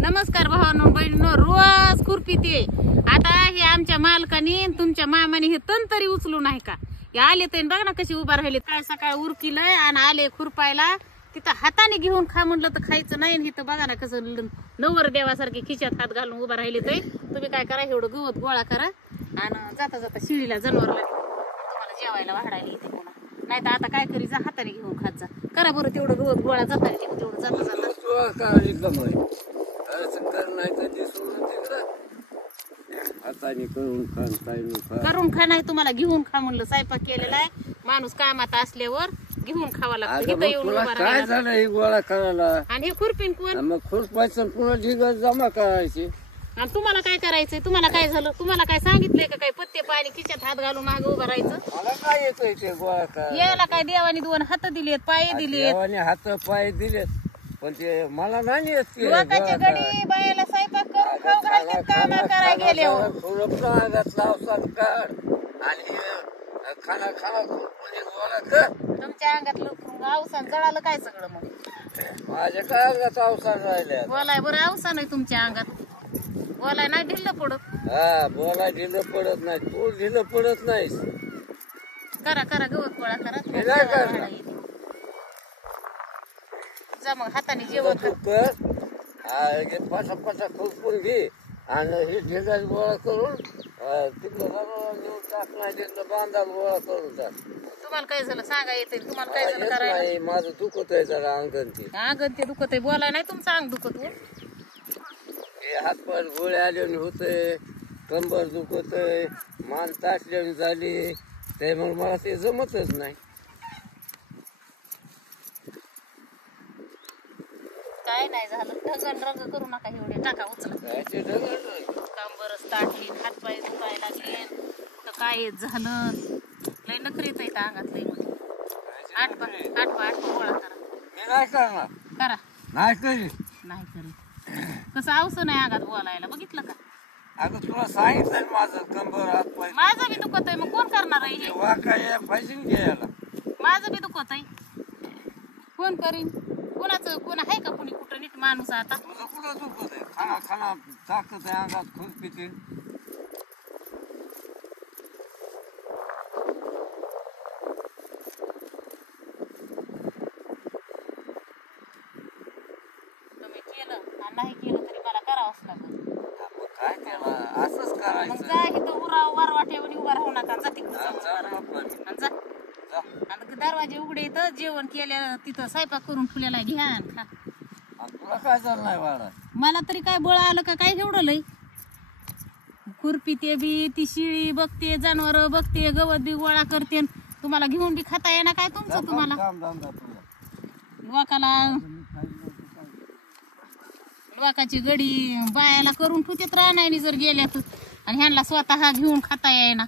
नमस्कार भावांनो बहिणींनो, रोज खुरपी ते आता हे आमच्या मालकानी तुमच्या मामाने हे तंतरी उचलू नाही का? हे आले तर बघा ना कशी उभा राहिले. काय सकाळ उरकीलंय आणि आले खुरपायला. तिथं हाताने घेऊन खा म्हणलं तर खायचं नाही. इथं बघा ना कसं नवर देवासारखे खिशात हात घालून उभा राहिले. ते तुम्ही काय करा, एवढं गवत गोळा करा आणि जाता जाता शिळीला जनावरला तुम्हाला जेवायला वाढायला येते पुन्हा. नाही तर आता काय करी, जा हाताने घेऊन खात जा. करा बरं तेवढं गवत गोळा जाता तेवढं जाता जाता करून खा. नाही तुम्हाला घेऊन खा म्हणलं. स्वयंपाक केलेला आहे, माणूस कामात असल्यावर घेऊन खावा लागतं. इथं येऊन उभा काय झालं हे गोळा करायला? आणि हे खुरपीन कोण? मग खुरपायचं पुन्हा ढिगा जमा करायची. आणि तुम्हाला काय करायचंय? तुम्हाला काय झालं? तुम्हाला काय सांगितलंय का? काय पत्ते पाणी खिशात हात घालून मागे उभं राहायचं? मला काय येतोय ते गोळा करायला? याला काय देवानी दोन हात दिलेत, पाय दिलेत, देवाने हात पाय दिलेत, पण ते मला नाही येत. लोकांच्या गडी बायाला स्वयंपाक करून खाऊ घालतात काम करायला गेल्यावर. आणि खाना खाना गोळा कर. तुमच्या अंगात अवसान जळालं काय सगळं? मग माझ्या काय अंगात अवसान राहिल्या? बोलाय बरं अवसान आहे तुमच्या अंगात. बोलाय नाही ढिल्लं पडत. हा, बोला ढिलं पडत नाही, तू ढिलं पडत नाहीस. करा करा गवत गोळा करा. काय करणार? जा मग हाताने जेवण कर. पाचा पाचा खुरपून घे आणि हे ढेगाच गोळा करून तिकडं नेऊन टाक. नाही तिथलं बांधाल गोळा करून टाक. तुम्हाला काय झालं सांगा येते? तुम्हाला काय झालं करायला? नाही, माझं दुखत आहे जरा अंगण. ते अंगण ते दुखत आहे. बोलाय नाही तुमचं अंग दुखत हो. हे हातपाय गोळे आले होते, कंबर दुखत आहे, मान ताटल्याने झाली. त्यामुळे मला ते जमतच नाही. काय नाही झालं. ढगन रंग करू नका. एवढे टाका उचला. कंबरच ताटली, हातपाय दुखायला लागले, कुठं काय झालं. लय नखरीत आहे अंगात लय. आठपा गोळा करा. मी नाही करणार. करा. नाही करी. नाही करी कसं अवसं नाही अंगात बोलायला. बघितलं का? अगं तुला सांगितलं माझं कंबर हात पाय. माझं बी दुखत आहे. मग कोण करणार आहे हे? वाकाय पाहिजे घ्यायला. माझं बी दुखत आहे. कोण करीन? कोणाचं कोण आहे का? कुणी कुठं नीट माणूस आता? तुझं कुठं दुखत आहे? खाना खाना ताकद आहे अंगात, खुरपीतील. तुम्ही केलं आणि नाही केलं तरी मला करावंच लागेल. काय त्याला असंच मग करायचं. जा इथं वारवाट्यावर उभा राहू नका. जा तिकडं जा जा. आणि दरवाजे उघडे इथं जेवण केल्या तिथं स्वयंपाक करून ठेवलेला घ्या आणि खा. तुला काय झालं नाही वाढा? मला तरी काय बळ आलं का काय? एवढं लय खुरपी ते बी, ती शिळी बघते, जनावर बघते, गवत बी गोळा करते. तुम्हाला घेऊन बी खाता येणार काय तुमचं? तुम्हाला लोकाची गडी बायाला करून ठेवतात राहण्याने जर गेल्या तर, आणि ह्यांना स्वतः घेऊन खाता येईना.